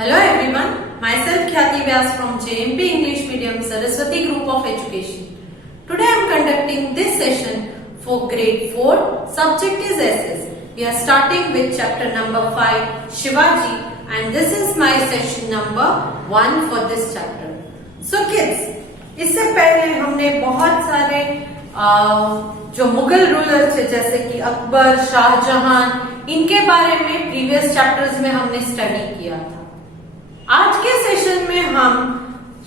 Hello everyone, myself Khyati Vyas from JMP English Medium Saraswati Group of Education. Today I am conducting this session for grade 4, subject is SS. We are starting with chapter number 5, Shivaji, and this is my session number 1 for this chapter. So kids, इससे पहले हमने बहुत सारे जो Mughal ruler थे जैसे कि अकबर, शाहजहां, इनके बारे में प्रीवियस चैप्टर्स में हमने स्टडी किया था। आज के सेशन में हम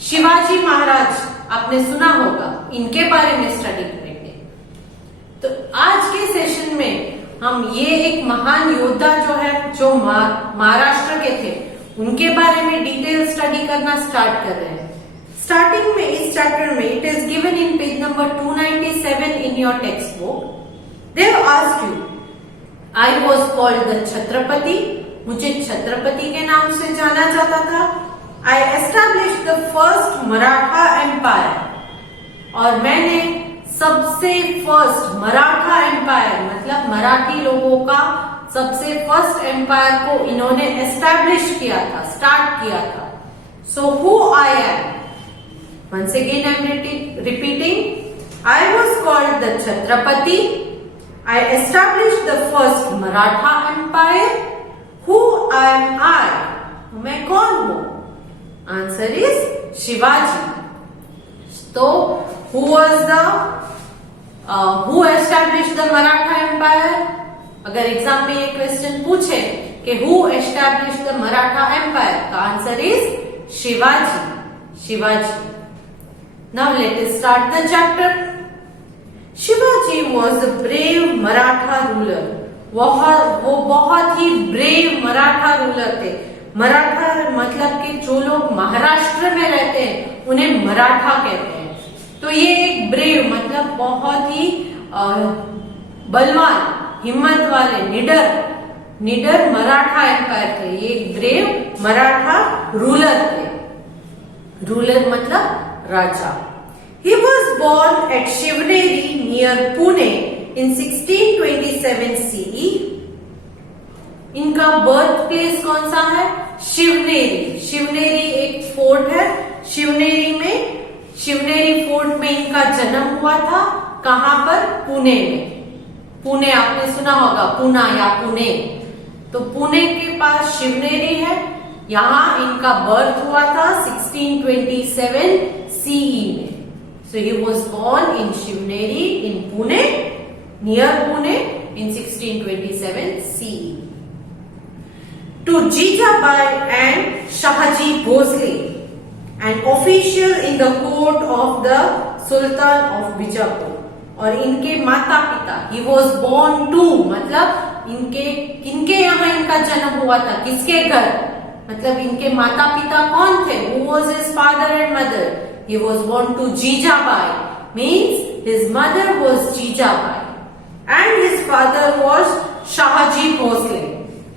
शिवाजी महाराज, आपने सुना होगा, इनके बारे में स्टडी करेंगे। तो आज के सेशन में हम ये एक महान योद्धा जो है, जो महाराष्ट्र के थे, उनके बारे में डिटेल स्टडी करना स्टार्ट कर रहे हैं। स्टार्टिंग में इस चैप्टर में it is given in page number 297 in your textbook. They have asked you, I was called the Chhatrapati, मुझे छत्रपति के नाम से जाना जाता था। I established the first Maratha empire, और मैंने सबसे फर्स्ट मराठा एम्पायर मतलब मराठी लोगों का सबसे फर्स्ट एम्पायर को इन्होंने एस्टैब्लिश किया था, स्टार्ट किया था। So who I am, once again I am repeating, I was called the Chhatrapati. I established the first Maratha Empire. Who am I? मैं कौन हूँ? Answer is Shivaji. So who was the who established the Maratha Empire? अगर exam में ये question पूछे कि who established the Maratha Empire, the answer is Shivaji. Shivaji. Now let us start the chapter. Shivaji was a brave Maratha ruler. वो बहुत ही brave Maratha ruler थे। मराठा मतलब कि जो लोग महाराष्ट्र में रहते हैं उन्हें मराठा कहते हैं। तो ये एक ब्रेव मतलब बहुत ही बलवान, हिम्मत वाले, निडर मराठा एम्पायर थे। ये एक ब्रेव मराठा रूलर थे। रूलर मतलब राजा। He was born at Shivneri near Pune in 1627 CE. इनका बर्थ प्लेस कौन सा है? शिवनेरी। शिवनेरी एक फोर्ट है। शिवनेरी फोर्ट में इनका जन्म हुआ था। कहां पर? पुणे में। पुणे आपने सुना होगा, पूना या पुणे। तो पुणे के पास शिवनेरी है, यहां इनका बर्थ हुआ था 1627 CE में। So he was born in Shivneri in Pune, near Pune in 1627 CE. To Jijabai and Shahaji Bhosle, an official in the court of the Sultan of Bijapur. और इनके माता पिता, he was born to मतलब इनके यहाँ इनका जन्म हुआ था। किसके घर? मतलब इनके माता पिता कौन थे? Who was his father and mother? He was born to Jijabai, means his mother was Jijabai and his father was Shahaji Bhosle.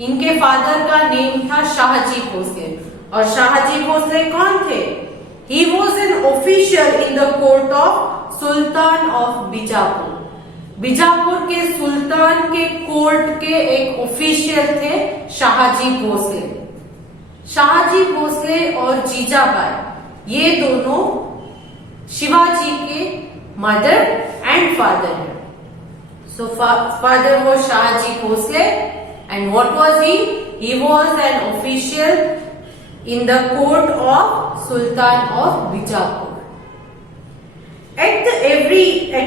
इनके फादर का नेम था शाहजी भोसले। और शाहजी भोसले कौन थे? He was an official in the court of Sultan of Bijapur. Bijapur के सुल्तान के court के एक ऑफिशियल थे शाहजी भोसले। शाहजी भोसले और जीजाबाई ये दोनों शिवाजी के मदर एंड फादर है। So father was Shahaji Bhosale and what was he? He was an official in the court of sultan of Bijapur. At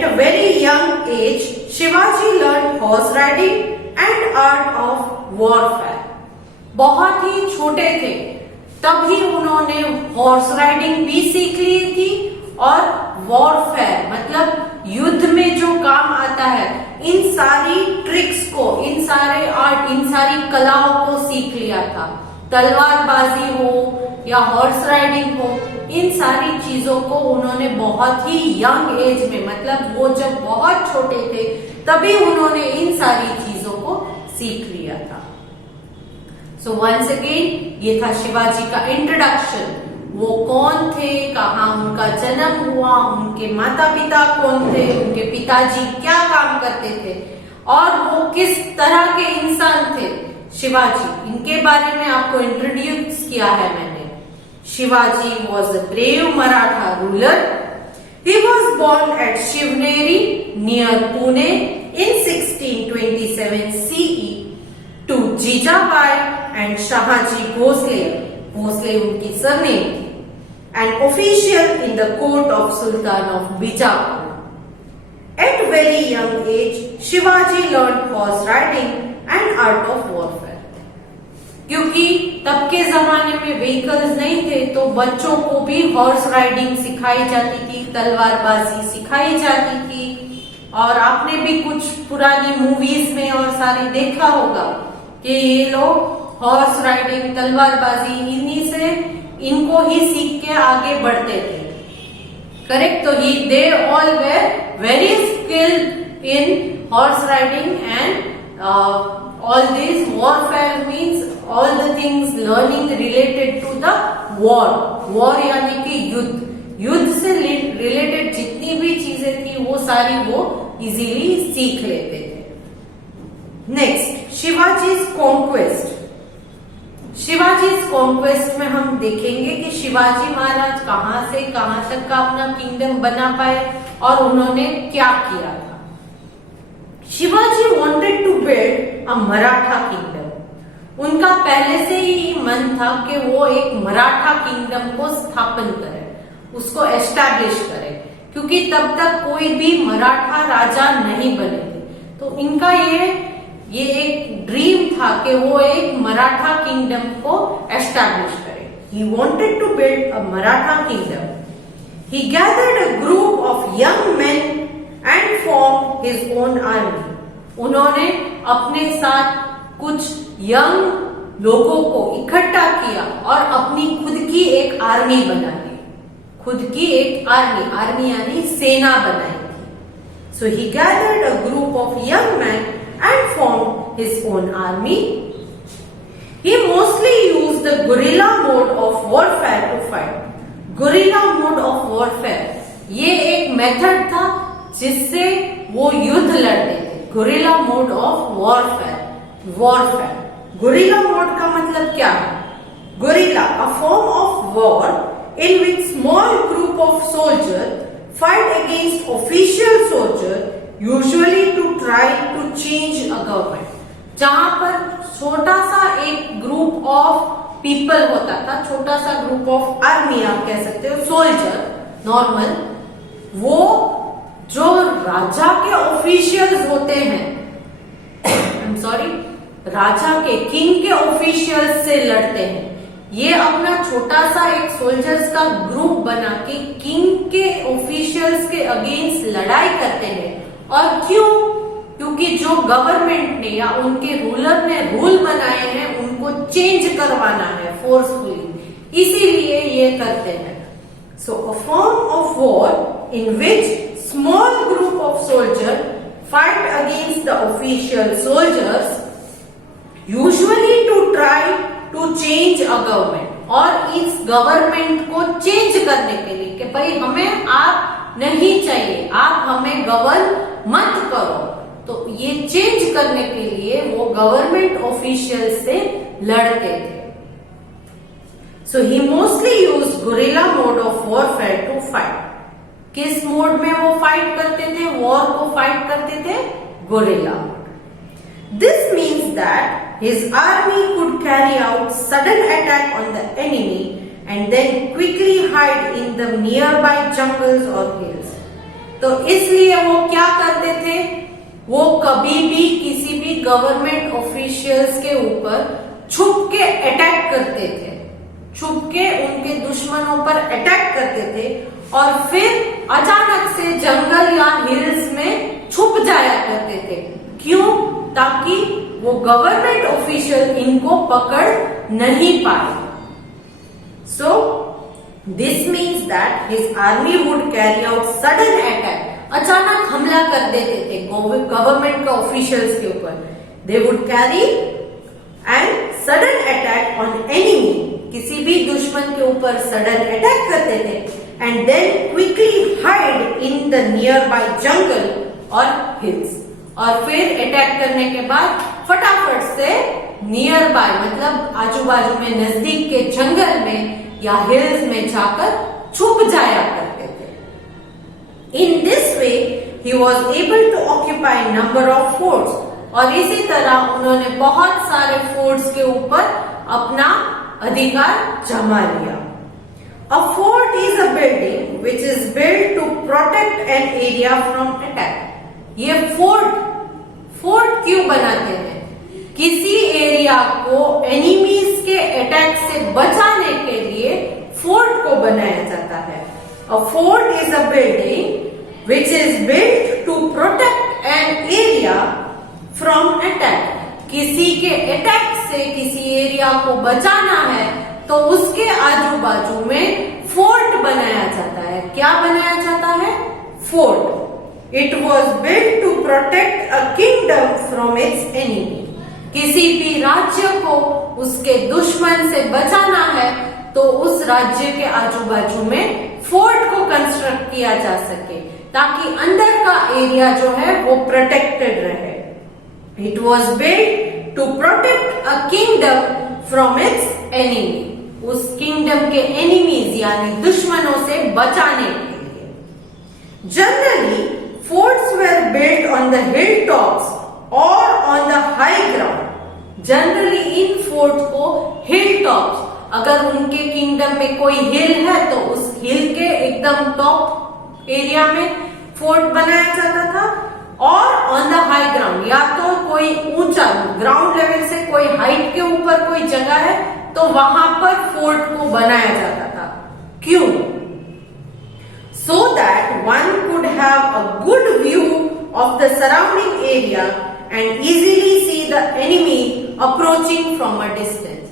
a very young age, Shivaji learned horse riding and art of warfare. बहुत ही छोटे थे तभी उन्होंने horse riding भी सीख ली थी और warfare मतलब युद्ध में जो काम आता है, इन सारी ट्रिक्स को, इन सारे आर्ट, इन सारी कलाओं को सीख लिया था। तलवारबाजी हो या हॉर्स राइडिंग हो, इन सारी चीजों को उन्होंने बहुत ही यंग एज में, मतलब वो जब बहुत छोटे थे तभी उन्होंने इन सारी चीजों को सीख लिया था। सो वंस अगेन ये था शिवाजी का इंट्रोडक्शन। वो कौन थे, कहाँ उनका जन्म हुआ, उनके माता पिता कौन थे, उनके पिताजी क्या काम करते थे और वो किस तरह के इंसान थे, शिवाजी, इनके बारे में आपको इंट्रोड्यूस किया है मैंने। Shivaji was a brave Maratha ruler. He was born at Shivneri near Pune in 1627 CE to Jijabai and Shahaji Bhosle. Bhosle उनकी सरनेम थी. An official in the court of Sultan of Bijapur. At very young age, Shivaji learned horse riding and art of warfare. क्योंकि तब के जमाने में vehicles नहीं थे तो बच्चों को भी हॉर्स राइडिंग सिखाई जाती थी, तलवारबाजी सिखाई जाती थी। और आपने भी कुछ पुरानी मूवीज में और सारे देखा होगा कि ये लोग हॉर्स राइडिंग, तलवारबाजी इनको ही सीख के आगे बढ़ते थे। करेक्ट? तो they all were very skilled in horse riding and all this warfare means all the things learning related to the war यानी कि युद्ध से रिलेटेड जितनी भी चीजें थी वो सारी वो इजीली सीख लेते थे। Next, Shivaji's conquest. Shivaji's conquest में हम देखेंगे कि शिवाजी महाराज कहां से कहां तक का अपना किंगडम बना पाए और उन्होंने क्या किया था। Shivaji wanted to build a Maratha kingdom. उनका पहले से ही मन था कि वो एक मराठा किंगडम को स्थापन करे, उसको एस्टैब्लिश करे, क्योंकि तब तक कोई भी मराठा राजा नहीं बने थे। तो इनका ये एक ड्रीम था कि वो एक मराठा किंगडम को एस्टैब्लिश करे। He wanted to build a Maratha kingdom. He gathered a group of young men and form his own army. उन्होंने अपने साथ कुछ यंग लोगों को इकट्ठा किया और अपनी खुद की एक आर्मी बना ली। खुद की एक आर्मी यानी सेना बनाई थी। So he gathered a group of young man and formed his own army. He mostly used the guerrilla mode of warfare to fight. Guerrilla mode of warfare ये एक मेथड था जिससे वो युद्ध लड़ते थे। Guerrilla mode of warfare. Guerrilla mode का मतलब क्या है? Guerrilla, a form of war in which small group of soldiers fight against official soldiers, usually to try to change a government. जहां पर छोटा सा एक ग्रुप ऑफ पीपल होता था, छोटा सा ग्रुप ऑफ आर्मी आप कह सकते हो, सोल्जर नॉर्मल, वो जो राजा के ऑफिशियल्स होते हैं, आई एम सॉरी, राजा के किंग के ऑफिशियल्स से लड़ते हैं। ये अपना छोटा सा एक सोल्जर्स का ग्रुप बना के किंग के ऑफिशियल्स के अगेंस्ट लड़ाई करते हैं। और क्यों? क्योंकि जो गवर्नमेंट ने या उनके रूलर ने रूल बनाए हैं उनको चेंज करवाना है फोर्सफुली, इसीलिए ये करते हैं। So a form of war in which small group of soldier fight against the official soldiers, usually to try to change a government. और इस गवर्नमेंट को चेंज करने के लिए कि भाई हमें आप नहीं चाहिए, आप हमें गवर्न मत करो, तो ये चेंज करने के लिए वो गवर्नमेंट ऑफिशियल से लड़ते थे। So he mostly used guerrilla mode of warfare to fight. किस मोड में वो फाइट करते थे? वॉर को फाइट करते थे guerrilla mode. This means that his army could carry out sudden attack on the enemy and then quickly hide in the nearby jungles or hills. तो इसलिए वो क्या करते थे? वो कभी भी किसी भी गवर्नमेंट ऑफिशियल्स के ऊपर छुप के अटैक करते थे, छुप के उनके दुश्मनों पर अटैक करते थे और फिर अचानक से जंगल या हिल्स में छुप जाया करते थे। क्यों? ताकि वो गवर्नमेंट ऑफिशियल इनको पकड़ नहीं पाए। So this means that his army would carry out sudden attack. अचानक हमला कर देते थे गवर्नमेंट के ऑफिशियल्स के ऊपर। They would carry and sudden attack on enemy, किसी भी दुश्मन के ऊपर सडन अटैक करते थे and then quickly hide in the nearby jungle और हिल्स। और फिर अटैक करने के बाद फटाफट से नियर बाय मतलब आजू बाजू में नजदीक के जंगल में या हिल्स में जाकर छुप जाया करते थे। In this way he was able to occupy number of forts, और इसी तरह उन्होंने बहुत सारे फोर्ट्स के ऊपर अपना अधिकार जमा लिया। A fort is a building which is built to protect an area from attack. ये फोर्ट क्यों बनाते हैं? किसी एरिया को एनिमीज के अटैक से बचाने के लिए फोर्ट को बनाया जाता है। A fort is a building which is built to protect an area from attack. किसी के अटैक से किसी एरिया को बचाना है तो उसके आजू बाजू में फोर्ट बनाया जाता है। क्या बनाया जाता है? Fort. It was built to protect a kingdom from its enemy. किसी भी राज्य को उसके दुश्मन से बचाना है तो उस राज्य के आजू बाजू में फोर्ट को कंस्ट्रक्ट किया जा सके ताकि अंदर का एरिया जो है वो प्रोटेक्टेड रहे। It was built to protect a kingdom from its enemy, उस किंगडम के एनिमीज यानी दुश्मनों से बचाने के लिए। Generally forts were built on the hilltops और on the high ground. Generally इन फोर्ट को हिल टॉप्स, अगर उनके किंगडम में कोई हिल है तो उस हिल के एकदम टॉप एरिया में फोर्ट बनाया जाता था, और ऑन द हाई ग्राउंड या तो कोई ऊंचा ग्राउंड लेवल से कोई हाइट के ऊपर कोई जगह है तो वहां पर फोर्ट को बनाया जाता था। क्यों? So that one could have a good view of the surrounding area and easily see the enemy approaching from a distance.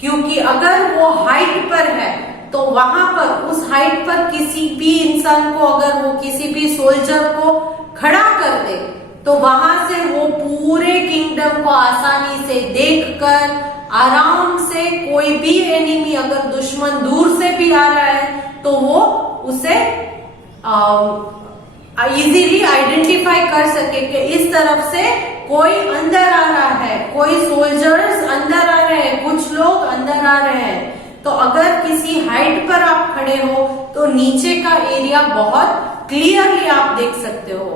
क्योंकि अगर वो हाइट पर है तो वहां पर उस हाइट पर किसी भी इंसान को, अगर वो किसी भी सोल्जर को खड़ा कर दे तो वहां से वो पूरे किंगडम को आसानी से देखकर आराम से कोई भी एनिमी, अगर दुश्मन दूर से भी आ रहा है तो वो उसे इजीली आइडेंटिफाई कर सके कि इस तरफ से कोई अंदर आ रहा है, कोई सोल्जर्स अंदर आ रहे हैं, कुछ लोग अंदर आ रहे हैं। तो अगर किसी हाइट पर आप खड़े हो तो नीचे का एरिया बहुत क्लियरली आप देख सकते हो।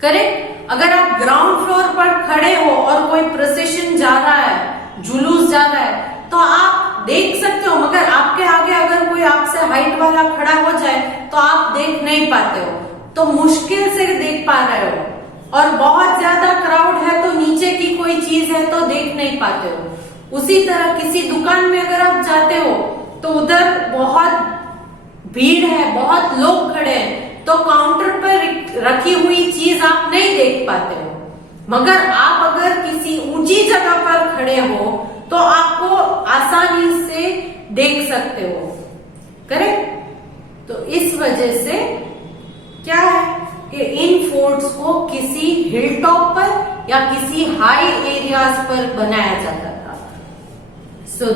करेक्ट? अगर आप ग्राउंड फ्लोर पर खड़े हो और कोई प्रोसेशन जा रहा है, जुलूस जा रहा है, तो आप देख सकते हो, मगर आपके आगे अगर कोई आपसे हाइट वाला खड़ा हो जाए तो आप देख नहीं पाते हो, तो मुश्किल से देख पा रहे हो। और बहुत ज्यादा क्राउड है तो नीचे की कोई चीज है तो देख नहीं पाते हो। उसी तरह किसी दुकान में अगर आप जाते हो तो उधर बहुत भीड़ है, बहुत लोग खड़े हैं, तो काउंटर पर रखी हुई चीज आप नहीं देख पाते हो। मगर आप अगर किसी ऊंची जगह पर खड़े हो तो आपको आसानी से देख सकते हो। करेक्ट? तो इस वजह से क्या है कि इन फोर्ट्स को किसी हिल टॉप पर या किसी हाई एरियाज पर बनाया जाता था। So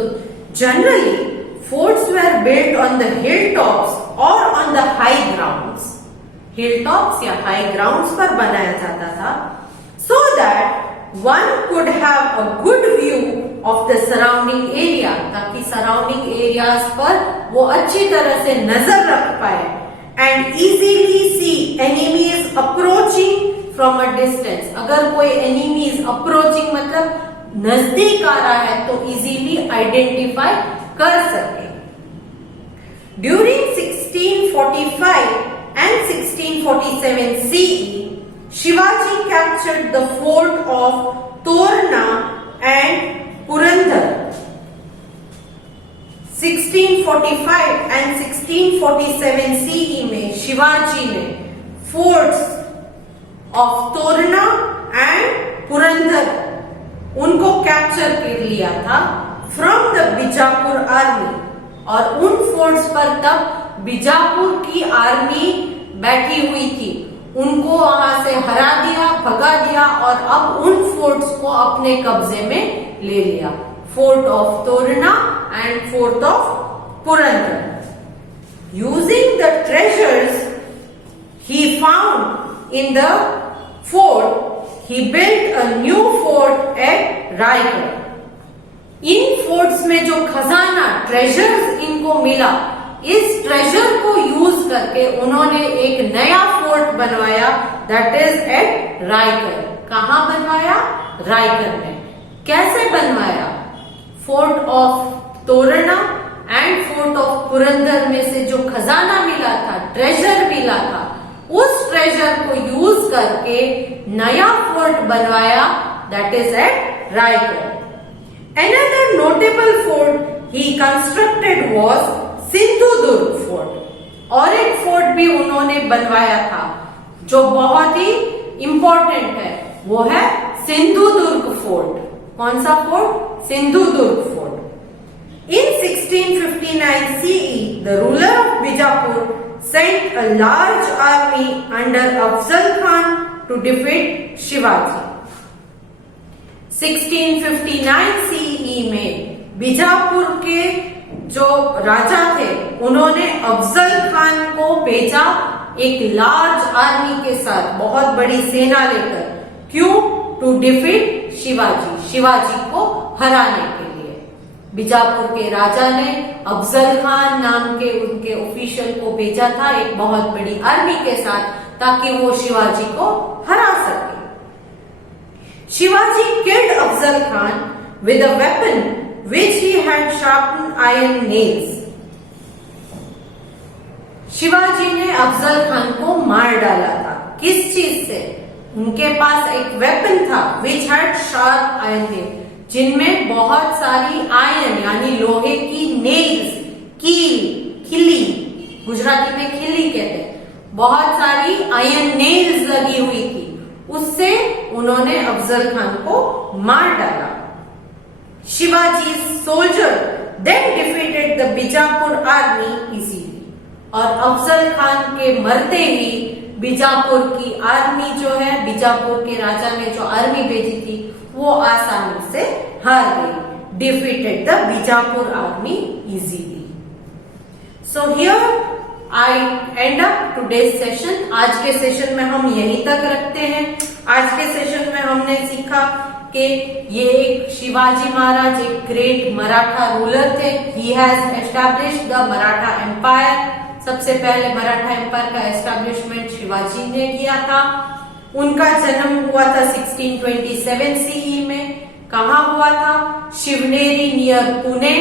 generally forts were built on the hilltops और on the high grounds. Hilltops या हाई ग्राउंड्स पर बनाया जाता था so that one could have a good view of the surrounding area, ताकि सराउंडिंग एरियाज पर वो अच्छी तरह से नजर रख पाए, and easily see enemies approaching from a distance. अगर कोई enemies approaching मतलब नजदीक आ रहा है तो इजीली आइडेंटिफाई कर सके। During 1645 and 1647 CE, Shivaji captured the fort of Torna and Purandar. 1645 and 1647 CE में शिवाजी ने forts of Torna and Purandar उनको कैप्चर कर लिया था फ्रॉम द बीजापुर आर्मी, और उन फोर्ट्स पर तब बीजापुर की आर्मी बैठी हुई थी। उनको वहां से हरा दिया, भगा दिया और अब उन फोर्ट्स को अपने कब्जे में ले लिया, fort of Torna and fort of Purandar. Using the treasures he found in the fort, he built a new fort at Raigad. इन फोर्ट्स में जो खजाना ट्रेजर्स इनको मिला, इस ट्रेजर को यूज करके उन्होंने एक नया फोर्ट बनवाया, दैट इज एट रायगढ़. कहां बनवाया? रायगढ़ में. कैसे बनवाया? Fort of Torna and fort of Purandar में से जो खजाना मिला था, ट्रेजर मिला था, उस ट्रेजर को यूज करके नया फोर्ट बनवाया, that is at Raigad. Another notable fort he constructed was Sindhudurg fort. और एक फोर्ट भी उन्होंने बनवाया था जो बहुत ही इंपॉर्टेंट है, वो है सिंधुदुर्ग फोर्ट. कौन सा fort? Sindhudurg fort. In 1659 CE, the ruler of Bijapur sent a large army under Afzal Khan to defeat Shivaji. 1659 CE में बीजापुर के जो राजा थे उन्होंने अफजल खान को भेजा एक लार्ज आर्मी के साथ, बहुत बड़ी सेना लेकर. क्यों? टू डिफीट शिवाजी, शिवाजी को हराने के लिए. बीजापुर के राजा ने अफजल खान नाम के उनके ऑफिशियल को भेजा था एक बहुत बड़ी आर्मी के साथ, ताकि वो शिवाजी को हरा सके. Shivaji killed Afzal Khan with a weapon which he had sharpened iron nails. Shivaji ने अफजल खान को मार डाला था. किस चीज से? उनके पास एक वेपन था which had sharp iron nails, जिनमें बहुत सारी आयरन यानी लोहे की नेल्स, कील, खिल्ली, गुजराती में खिल्ली कहते हैं, बहुत सारी आयरन नेल्स लगी हुई थी. उससे उन्होंने अफजल खान को मार डाला. Shivaji soldier then defeated the Bijapur army easily. और अफजल खान के मरते ही बीजापुर की आर्मी जो है, बीजापुर के राजा ने जो आर्मी भेजी थी वो आसानी से हार गई. Defeated the Bijapur army easily. So here I end up today's session. आज के सेशन में हम यहीं तक रखते हैं. आज के सेशन में हमने सीखा कि ये एक शिवाजी महाराज एक ग्रेट मराठा रूलर थे. He has established the Maratha Empire. सबसे पहले मराठा एम्पायर का एस्टेब्लिशमेंट शिवाजी ने किया था. उनका जन्म हुआ था 1627 CE में. कहाँ हुआ था? शिवनेरी नियर पुणे.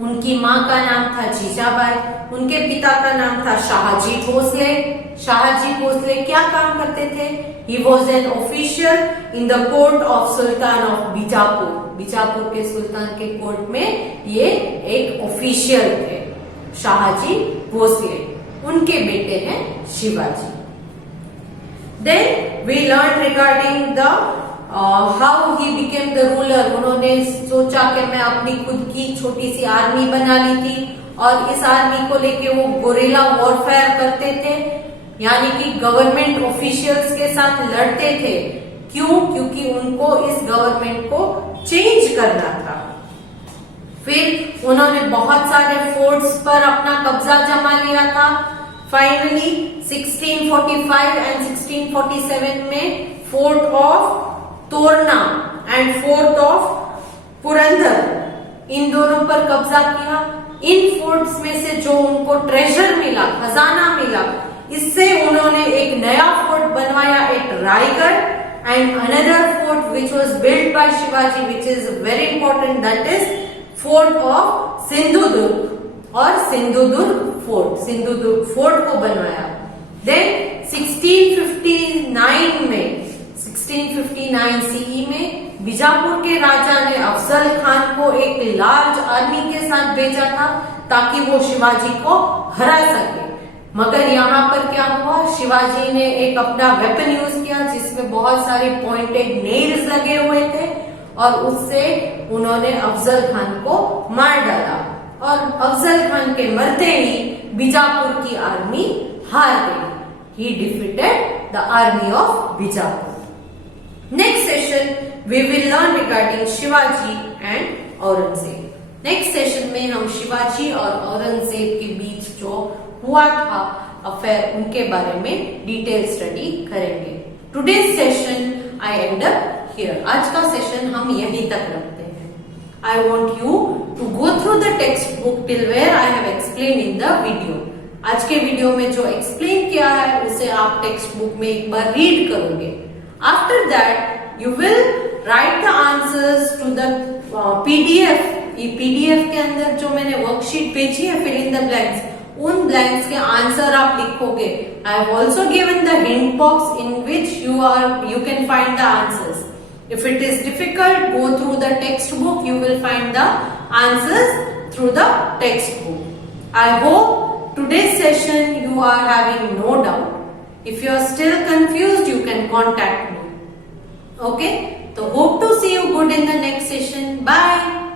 उनकी माँ का नाम था जीजाबाई. उनके पिता का नाम था शाहजी भोसले. शाहजी भोसले क्या काम करते थे? ही was an official in the court of sultan of Bijapur. Bijapur के सुल्तान के कोर्ट में ये एक ऑफिशियल थे, शाहजी भोसले. उनके बेटे हैं Shivaji. Then we learn regarding the how he became the ruler. उन्होंने सोचा कि मैं अपनी खुद की छोटी सी आर्मी बना ली थी और इस आर्मी को लेके वो गोरिल्ला वॉरफेयर करते थे, यानी कि गवर्नमेंट ऑफिशियल्स के साथ लड़ते थे. क्यों? क्योंकि उनको इस गवर्नमेंट को चेंज करना था. फिर उन्होंने बहुत सारे फोर्ट्स पर अपना कब्जा जमा लिया था. फाइनली 1645 एंड 1647 में fort of Torna and fort of Purandar, इन दोनों पर कब्जा किया. इन फोर्ट्स में से जो उनको ट्रेजर मिला, खजाना मिला, इससे उन्होंने एक नया फोर्ट बनवाया at Raigad and another fort which was build by Shivaji which is very important, that is fort of Sindhudurg और सिंधुदुर्ग फोर्ट. सिंधुदुर्ग फोर्ट को बनवाया. देन 1659 CE में बीजापुर के राजा ने अफजल खान को एक लार्ज आर्मी के साथ भेजा था ताकि वो शिवाजी को हरा सके. मगर यहाँ पर क्या हुआ? शिवाजी ने एक अपना वेपन यूज किया जिसमें बहुत सारे पॉइंटेड नेल्स लगे हुए थे और उससे उन्होंने अफजल खान को मार डाला. और अफजल खान के मरते ही बीजापुर की आर्मी हार गई. He defeated the army of Bijapur. Next session we will learn regarding Shivaji and Aurangzeb. Next session में हम शिवाजी और औरंगजेब के बीच जो हुआ था अफेयर, उनके बारे में डिटेल स्टडी करेंगे. Today's session I end up here. आज का सेशन हम यहीं तक रखते हैं. I want you to go through the textbook till where I have explained in the video. आज के वीडियो में जो एक्सप्लेन किया है उसे आप टेक्स्ट बुक में एक बार रीड करोगे. After that you will write the answers to the PDF. ये PDF के अंदर जो मैंने वर्कशीट भेजी है फिल इन द ब्लैंक्स, उन ब्लैंक्स के आंसर आप लिखोगे. I have also given the hint box in which you can find the answers. If it is difficult, go through the textbook. You will find the answers through the textbook. I hope today's session you are having no doubt. If you are still confused, you can contact me. Okay? So hope to see you good in the next session. Bye.